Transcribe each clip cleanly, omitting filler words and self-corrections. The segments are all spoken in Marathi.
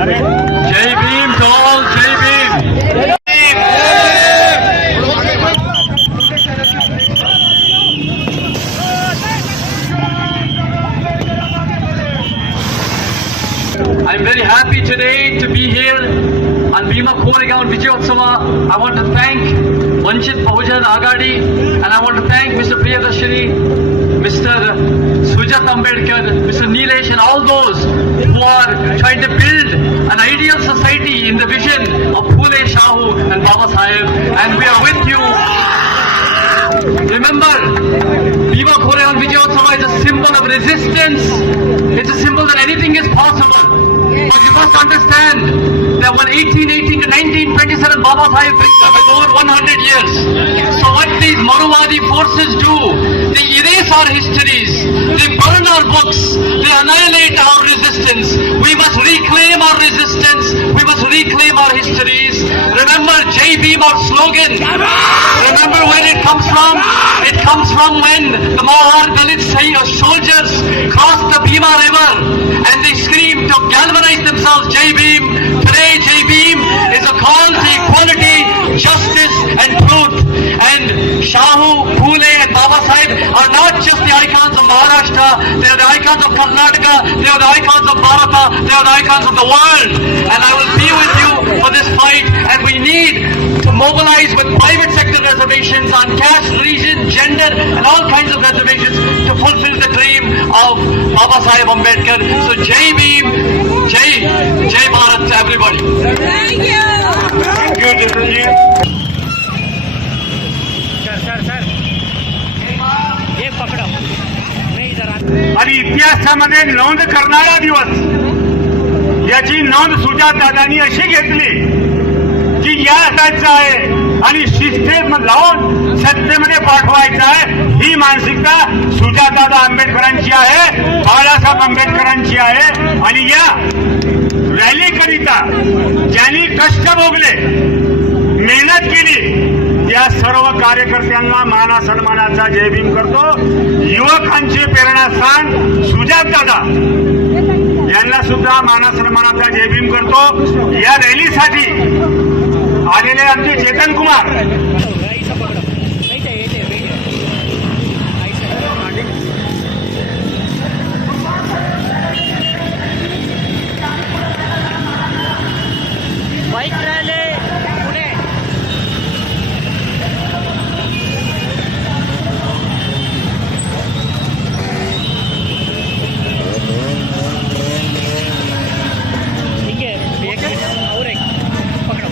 Jai Bhim to all, Jai Bhim. I'm very happy today to be here on Bhima Koregaon Vijayotsava. I want to thank Vanchit Bahujan Agadi and I want to thank Mr. Priyadarshini, Mr. Sujat Ambedkar, Mr. Nilesh and all those who are trying to build an ideal society in the vision of Phule Shahu and Baba Saheb, and we are with you. Remember, Bhima Koregaon Vijayotsava is a symbol of resistance. It's a symbol that anything is possible. But you must understand that when 1818 to 1927 Baba Saheb picked up, it's over 100 years. So what these Marwadi forces do, they erase our histories, they burn our books, they annihilate our resistance. We must reclaim our resistance, we must reclaim our histories. Remember Jai Bhim, our slogan. Remember where it comes from? It comes from when the Mohar Dalit soldiers crossed the Bhima river and they screamed to galvanize themselves, Jai Bhim. Today Jai Bhim is a call to equality, justice and truth. And Shahu, Phule and Baba Saheb are not just the icons of Maharashtra, they are the icons of Karnataka, they are the icons of Bharata, they are the icons of the world. And I will be with you for this fight, and we need to mobilize with private sector reservations on caste, region, gender and all kinds of reservations to fulfill the dream of Baba Saheb Ambedkar. So Jai Bhim, Jai Bharat to everybody. Thank you. Thank you, Jitanji. आणि इतिहासामध्ये नोंद करणारा दिवस, याची नोंद सुजात दादांनी अशी घेतली की या हटायचं आहे आणि शिस्तीत लावून सत्तेमध्ये पाठवायचं आहे. ही मानसिकता सुजातदादा आंबेडकरांची आहे, बाळासाहेब आंबेडकरांची आहे. आणि या रॅलीकरिता ज्यांनी कष्ट भोगले, मेहनत केली, या सर्व कार्यकर्त्यांना माना सन्मानाचा जय भीम करतो. युवकांचे प्रेरणास्थान सुजातदादा यांना सुद्धा माना सन्मानाचा जय भीम करतो. या रॅलीसाठी आलेले आमचे चेतन कुमार, बाईक रॅली पुणे. ठीक है, एक और एक पकड़ो.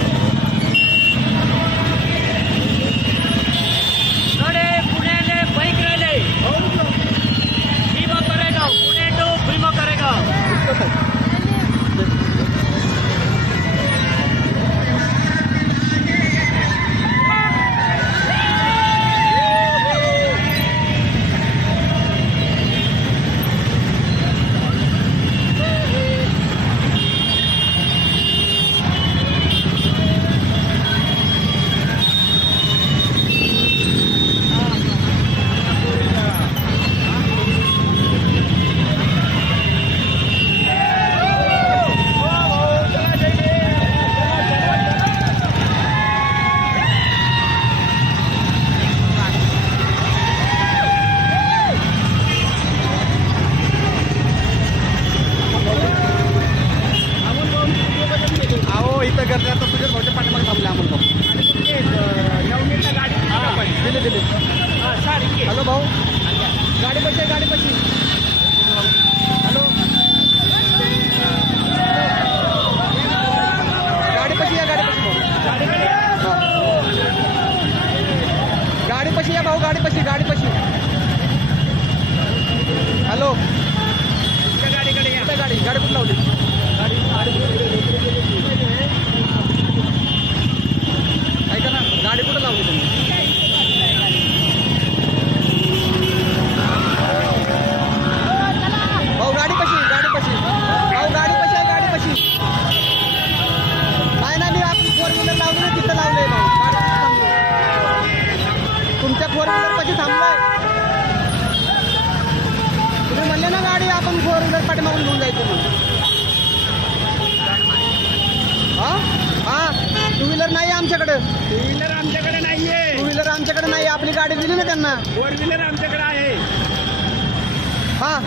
त्यांना. फोर व्हीलर आमच्याकडे आहे. हा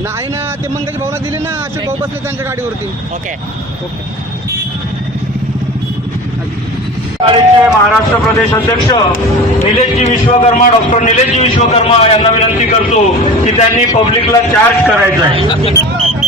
नाही ना, ते मंगेश भाऊला दिले ना, अशोक भाऊ बसले त्यांच्या गाडीवरती. ओके. महाराष्ट्र प्रदेश अध्यक्ष निलेशजी विश्वकर्मा, डॉक्टर निलेशजी विश्वकर्मा यांना विनंती करतो की त्यांनी पब्लिकला चार्ज करायचा आहे.